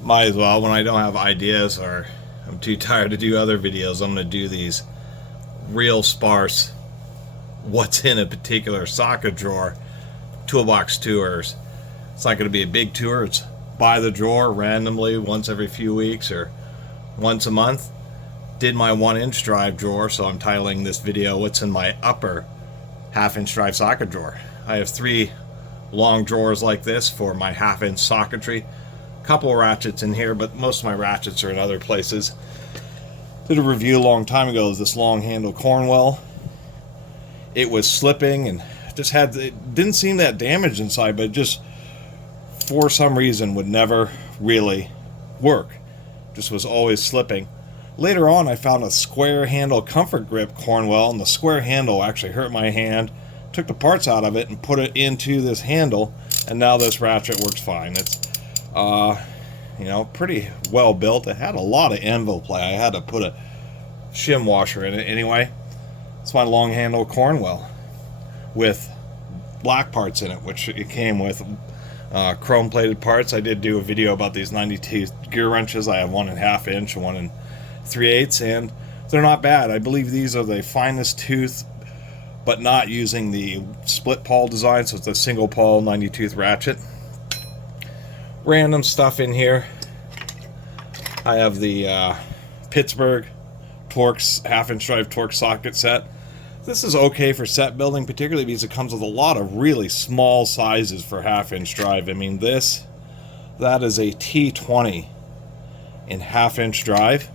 Might as well, when I don't have ideas or I'm too tired to do other videos, I'm going to do these real sparse what's in a particular socket drawer toolbox tours. It's not going to be a big tour. It's by the drawer randomly once every few weeks or once a month. Did my 1-inch drive drawer, so I'm titling this video what's in my upper 1/2-inch drive socket drawer. I have 3 long drawers like this for my 1/2-inch socketry. Couple ratchets in here, but most of my ratchets are in other places. Did a review a long time ago of this long handle Cornwell. It was slipping and just it didn't seem that damaged inside, but it just for some reason would never really work. Just was always slipping. Later on I found a square handle comfort grip Cornwell, and the square handle actually hurt my hand. Took the parts out of it and put it into this handle, and now this ratchet works fine. It's you know, pretty well built. It had a lot of anvil play. I had to put a shim washer in it anyway. It's my long handle Cornwell with black parts in it, which it came with chrome plated parts. I did do a video about these 92 gear wrenches. I have 1 1/2 inch and 1 3/8, and they're not bad. I believe these are the finest tooth, but not using the split pawl design, so it's a single pawl 90 tooth ratchet. Random stuff in here. I have the Pittsburgh Torx 1/2-inch drive Torx socket set. This is okay for set building, particularly because it comes with a lot of really small sizes for 1/2-inch drive. I mean, that is a T20 in 1/2-inch drive,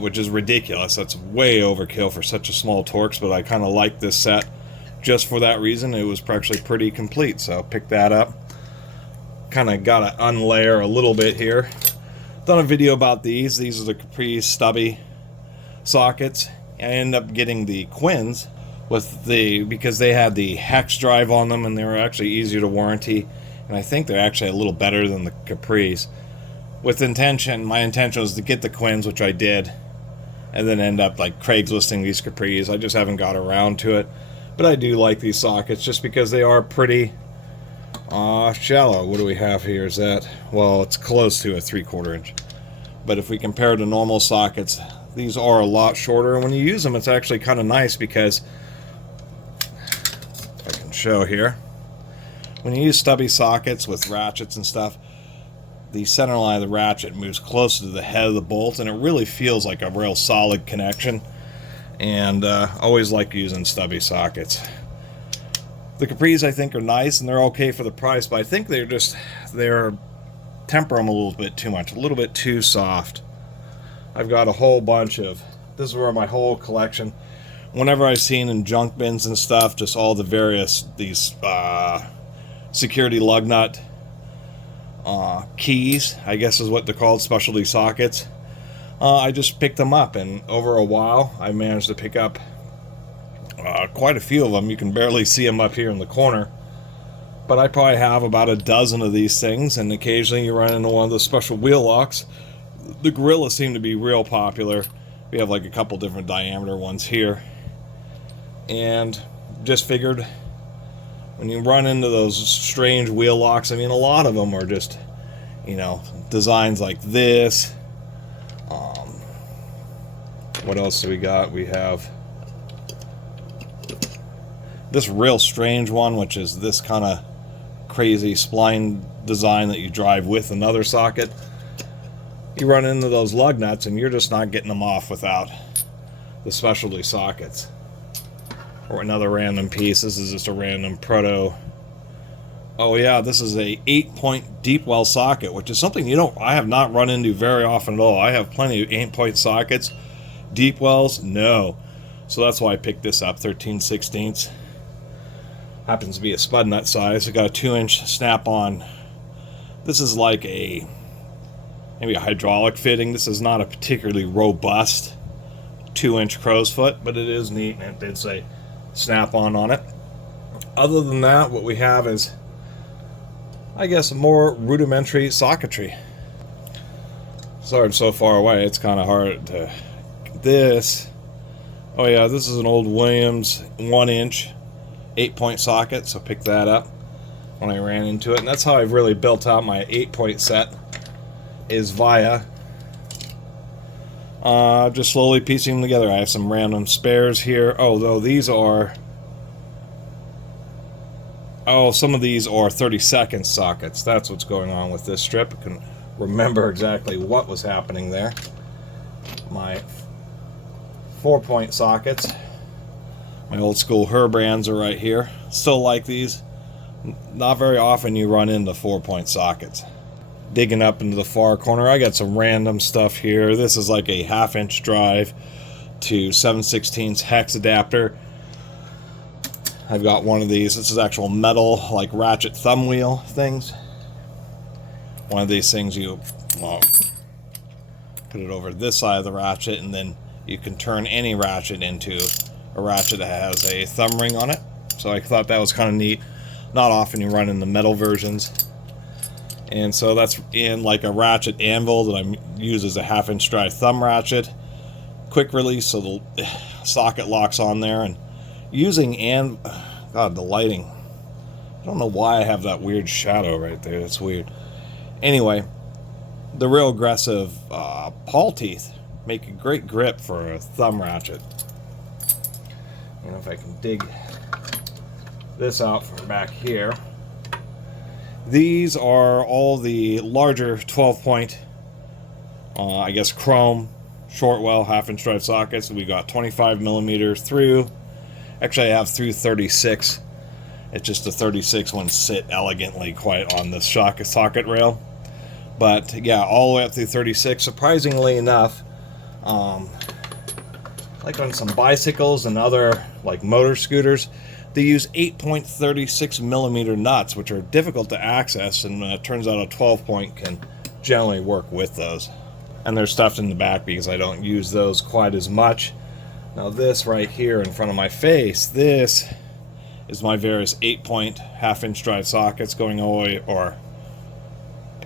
which is ridiculous. That's way overkill for such a small Torx, but I kind of like this set just for that reason. It was actually pretty complete, so pick that up. Kind of got to unlayer a little bit here. Done a video about these. These are the Caprice stubby sockets. I ended up getting the Quins because they had the hex drive on them, and they were actually easier to warranty, and I think they're actually a little better than the Caprice. My intention was to get the Quins, which I did, and then end up like Craigslisting these Caprice. I just haven't got around to it, but I do like these sockets just because they are pretty shallow. What do we have here? Is that, well, it's close to a 3/4 inch, but if we compare to normal sockets, these are a lot shorter, and when you use them, it's actually kind of nice because, if I can show here, when you use stubby sockets with ratchets and stuff, the center line of the ratchet moves closer to the head of the bolt, and it really feels like a real solid connection, and always like using stubby sockets. The Caprice I think are nice, and they're okay for the price, but I think they're temper them a little bit too much, a little bit too soft. I've got a whole bunch of, this is where my whole collection, whenever I've seen in junk bins and stuff, just all the various, these security lug nut keys, I guess is what they're called, specialty sockets. I just picked them up, and over a while I managed to pick up quite a few of them. You can barely see them up here in the corner, but I probably have about a dozen of these things, and occasionally you run into one of those special wheel locks. The Gorillas seem to be real popular. We have like a couple different diameter ones here, and just figured when you run into those strange wheel locks, I mean, a lot of them are just, you know, designs like this. What else do we got? We have this real strange one, which is this kind of crazy spline design that you drive with another socket. You run into those lug nuts and you're just not getting them off without the specialty sockets. Or another random piece. This is just a random proto. Oh yeah, this is a 8-point deep well socket, which is something I have not run into very often at all. I have plenty of 8-point sockets. Deep wells, no. So that's why I picked this up, 13/16. Happens to be a spud nut size. I got a 2-inch snap-on. This is like maybe a hydraulic fitting. This is not a particularly robust 2-inch crow's foot, but it is neat, and it did say snap-on on it. Other than that, what we have is, I guess, more rudimentary socketry. Sorry, I'm so far away, it's kind of hard to... Oh yeah, this is an old Williams 1-inch 8-point socket, so pick that up when I ran into it, and that's how I've really built out my 8-point set. is via just slowly piecing them together. I have some random spares here. Oh, though these are... Oh, some of these are 32nd sockets. That's what's going on with this strip. I can remember exactly what was happening there. My 4-point sockets. My old school Herbrands are right here. Still like these. Not very often you run into 4-point sockets. Digging up into the far corner, I got some random stuff here. This is like a 1/2-inch drive to 7/16 hex adapter. I've got one of these. This is actual metal, like ratchet thumb wheel things. One of these things you put it over this side of the ratchet, and then you can turn any ratchet into a ratchet that has a thumb ring on it. So I thought that was kind of neat. Not often you run in the metal versions. And so that's in like a ratchet anvil that I use as a 1/2-inch drive thumb ratchet. Quick release, so the socket locks on there. And using God, the lighting. I don't know why I have that weird shadow right there. That's weird. Anyway, the real aggressive pawl teeth make a great grip for a thumb ratchet. You know, if I can dig this out from back here. These are all the larger 12-point, I guess, chrome shortwell 1/2-inch drive sockets. We got 25mm through. Actually, I have through 36. It's just the 36 ones sit elegantly quite on the socket rail. But yeah, all the way up through 36. Surprisingly enough, like on some bicycles and other like motor scooters, they use 8.36mm nuts, which are difficult to access, and it turns out a 12-point can generally work with those. And they're stuffed in the back because I don't use those quite as much. Now this right here in front of my face, this is my various 8-point 1/2-inch drive sockets going away, or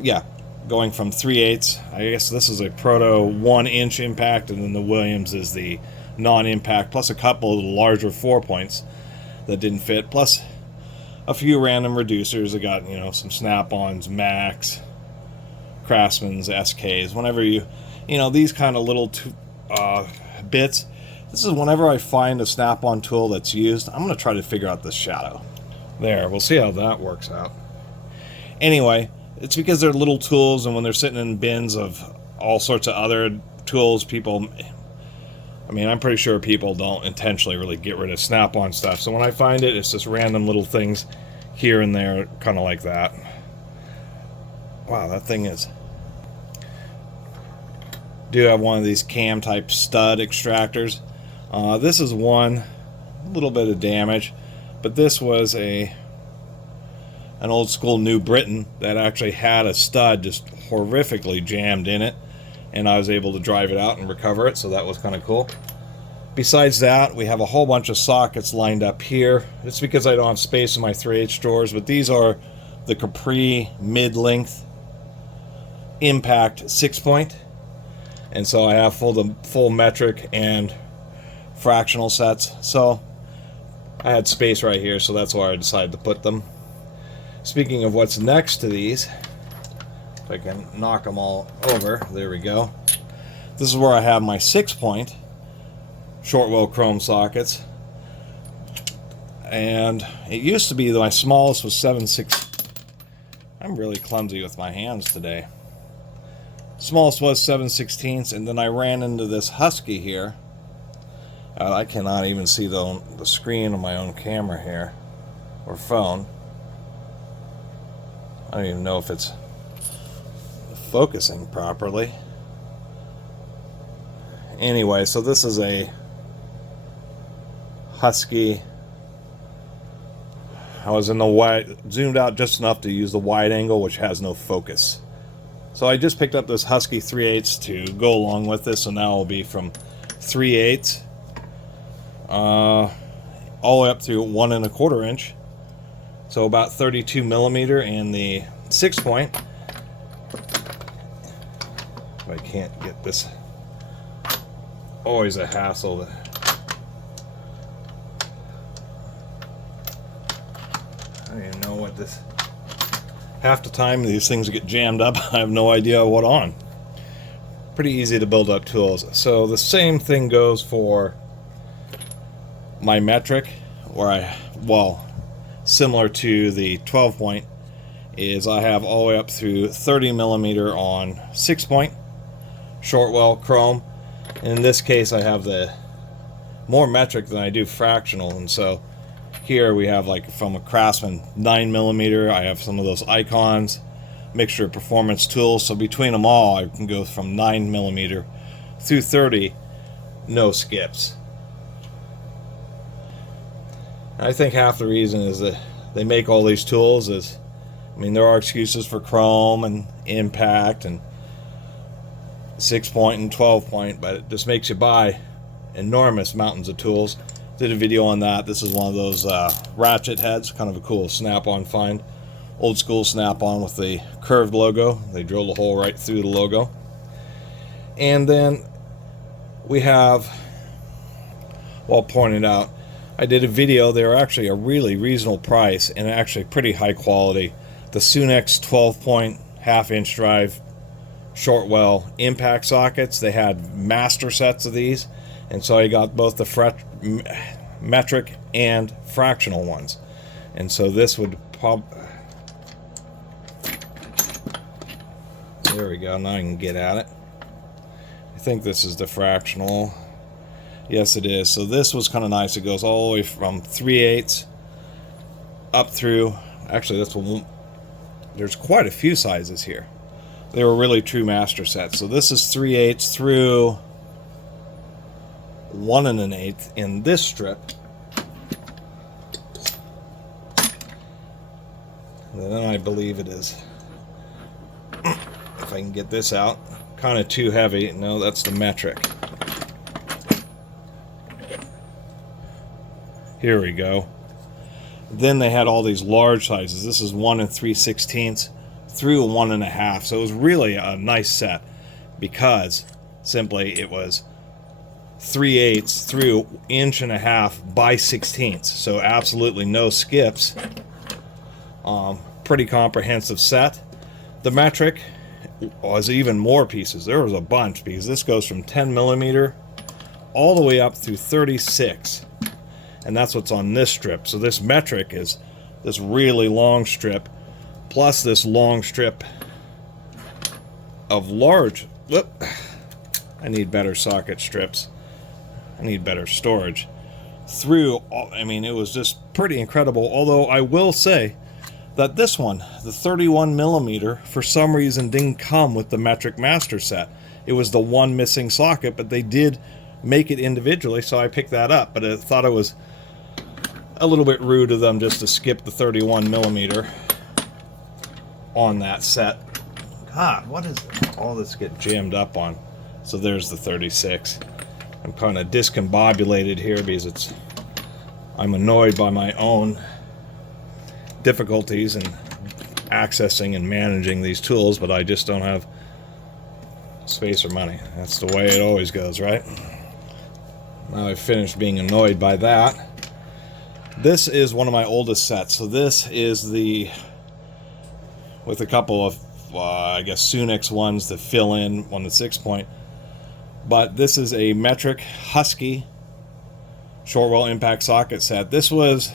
yeah, going from 3/8. I guess this is a proto 1-inch impact, and then the Williams is the non-impact, plus a couple of the larger 4-points that didn't fit, plus a few random reducers. I got, you know, some Snap-ons, Max, Craftsman's, SKs. Whenever you know, these kind of little bits. This is whenever I find a Snap-on tool that's used, I'm going to try to figure out this shadow. There, we'll see how that works out. Anyway, it's because they're little tools, and when they're sitting in bins of all sorts of other tools, people... I mean, I'm pretty sure people don't intentionally really get rid of Snap-on stuff. So when I find it, it's just random little things here and there, kind of like that. Wow, that thing is... Do have one of these cam-type stud extractors. This is one, a little bit of damage, but this was an old-school New Britain that actually had a stud just horrifically jammed in it. And I was able to drive it out and recover it, so that was kind of cool. Besides that, we have a whole bunch of sockets lined up here. It's because I don't have space in my 3/8 drawers, but these are the Capri Midlength Impact 6-point. And so I have full metric and fractional sets. So I had space right here, so that's why I decided to put them. Speaking of what's next to these, if I can knock them all over, there we go. This is where I have my 6-point shortwell chrome sockets. And it used to be that my smallest was 7/6. I'm really clumsy with my hands today. Smallest was 7/16, and then I ran into this Husky here. I cannot even see the screen of my own camera here, or phone. I don't even know if it's focusing properly. Anyway, so this is a Husky. I was in the wide, zoomed out just enough to use the wide angle, which has no focus. So I just picked up this Husky 3/8 to go along with this, so now it'll be from 3/8 all the way up to 1 1/4 inch. So about 32mm, and the 6-point. If I can't get this, always a hassle. I don't even know what this. half the time these things get jammed up, I have no idea what on. Pretty easy to build up tools. So the same thing goes for my metric, where similar to the 12 point, is I have all the way up through 30 millimeter on 6-point short well chrome. In this case, I have the more metric than I do fractional, and so here we have, like, from a Craftsman 9 millimeter. I have some of those icons, mixture of performance tools. So between them all, I can go from 9 millimeter through 30, no skips. I think half the reason is that they make all these tools is, I mean, there are excuses for chrome and impact and 6-point and 12-point, but it just makes you buy enormous mountains of tools. Did a video on that. This is one of those ratchet heads, kind of a cool snap-on find. Old school snap-on with the curved logo. They drilled a hole right through the logo. And then we have, well pointed out, I did a video. They were actually a really reasonable price and actually pretty high quality. The Sunex 12-point half-inch drive short well impact sockets. They had master sets of these, and so I got both the metric and fractional ones. And so this would there we go, now I can get at it. I think this is the fractional. Yes, it is. So this was kind of nice. It goes all the way from 3/8 up through, actually that's one, there's quite a few sizes here. They were really true master sets. So this is 3/8 through 1 1/8 in this strip. And then I believe it is, if I can get this out, kind of too heavy. No, that's the metric. Here we go. Then they had all these large sizes. This is 1 3/16 through 1 1/2. So it was really a nice set because simply it was 3/8 through 1.5 inches by 1/16. So absolutely no skips. Pretty comprehensive set. The metric was even more pieces. There was a bunch because this goes from 10 millimeter all the way up through 36. And that's what's on this strip. So this metric is this really long strip plus this long strip of large, whoop, I need better socket strips. I need better storage. Through, I mean, it was just pretty incredible. Although I will say that this one, the 31 millimeter, for some reason didn't come with the metric master set. It was the one missing socket, but they did make it individually, so I picked that up. But I thought it was a little bit rude of them just to skip the 31 millimeter on that set. God, what is all this get jammed up on? So there's the 36. I'm kind of discombobulated here because I'm annoyed by my own difficulties in accessing and managing these tools, but I just don't have space or money. That's the way it always goes, right? Now I've finished being annoyed by that. This is one of my oldest sets. So this is the, with a couple of, I guess, Sunex ones that fill in on the 6-point. But this is a metric Husky short well impact socket set. This was,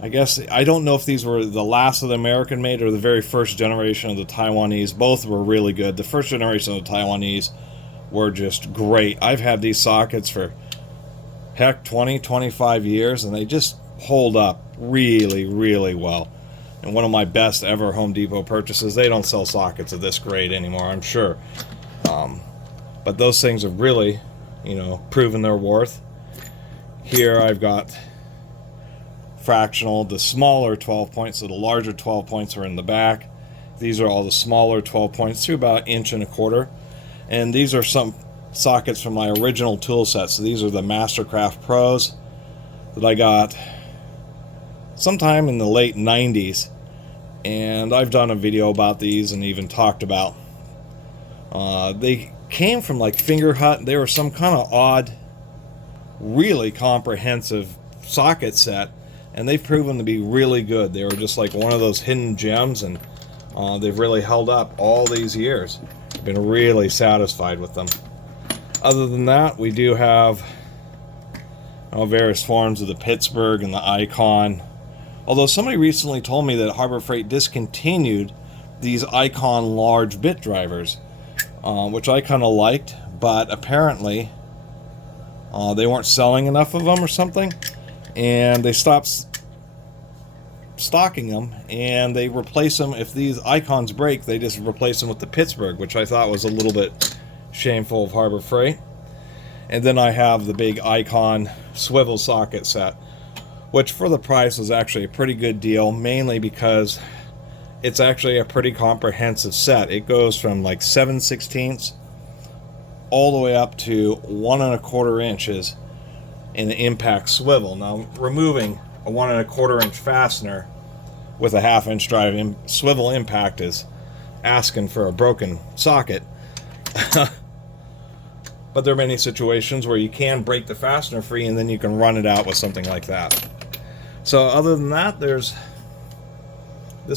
I guess, I don't know if these were the last of the American made or the very first generation of the Taiwanese. Both were really good. The first generation of the Taiwanese were just great. I've had these sockets for, heck, 20, 25 years, and they just hold up really, really well. And one of my best ever Home Depot purchases. They don't sell sockets of this grade anymore, I'm sure. But those things have really, you know, proven their worth. Here I've got fractional, the smaller 12 points, so the larger 12 points are in the back. These are all the smaller 12 points through about 1.25 inches. And these are some sockets from my original tool set. So these are the Mastercraft Pros that I got sometime in the late 90s. And I've done a video about these and even talked about, they came from like Finger Hut. They were some kind of odd, really comprehensive socket set and they've proven to be really good. They were just like one of those hidden gems, and they've really held up all these years. I've been really satisfied with them. Other than that, we do have various forms of the Pittsburgh and the Icon. Although somebody recently told me that Harbor Freight discontinued these Icon large bit drivers, which I kind of liked, but apparently they weren't selling enough of them or something, and they stopped stocking them, and they replace them. If these Icons break, they just replace them with the Pittsburgh, which I thought was a little bit shameful of Harbor Freight. And then I have the big Icon swivel socket set, which for the price was actually a pretty good deal, mainly because it's actually a pretty comprehensive set. It goes from like 7/16 all the way up to 1 1/4 inches in an impact swivel. Now, removing a 1 1/4 inch fastener with a 1/2 inch drive swivel impact is asking for a broken socket. But there are many situations where you can break the fastener free and then you can run it out with something like that. So other than that, this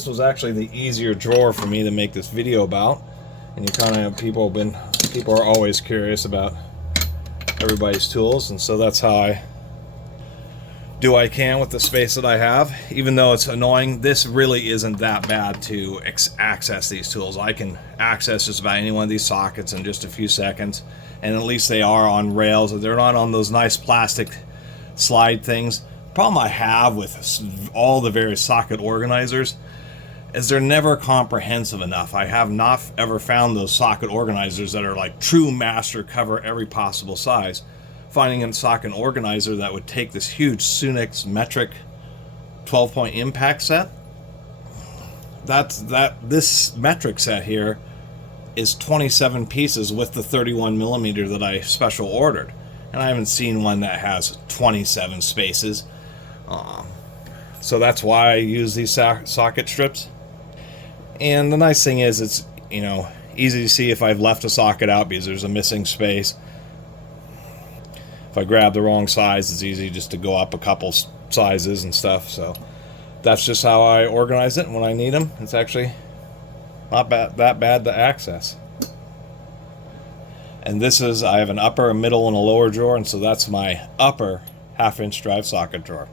was actually the easier drawer for me to make this video about. And you kind of people are always curious about everybody's tools, and so that's how I do what I can with the space that I have. Even though it's annoying, this really isn't that bad to access these tools. I can access just about any one of these sockets in just a few seconds, and at least they are on rails. They're not on those nice plastic slide things. The problem I have with all the various socket organizers is they're never comprehensive enough. I have not ever found those socket organizers that are like true master, cover every possible size. Finding a socket organizer that would take this huge Sunex metric 12-point impact set, this metric set here is 27 pieces with the 31 millimeter that I special ordered, and I haven't seen one that has 27 spaces. So that's why I use these socket strips. And the nice thing is it's easy to see if I've left a socket out because there's a missing space. If I grab the wrong size, it's easy just to go up a couple sizes and stuff. So that's just how I organize it when I need them. It's actually not that bad to access. And I have an upper, a middle, and a lower drawer, and so that's my upper 1/2 inch drive socket drawer.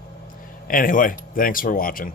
Anyway, thanks for watching.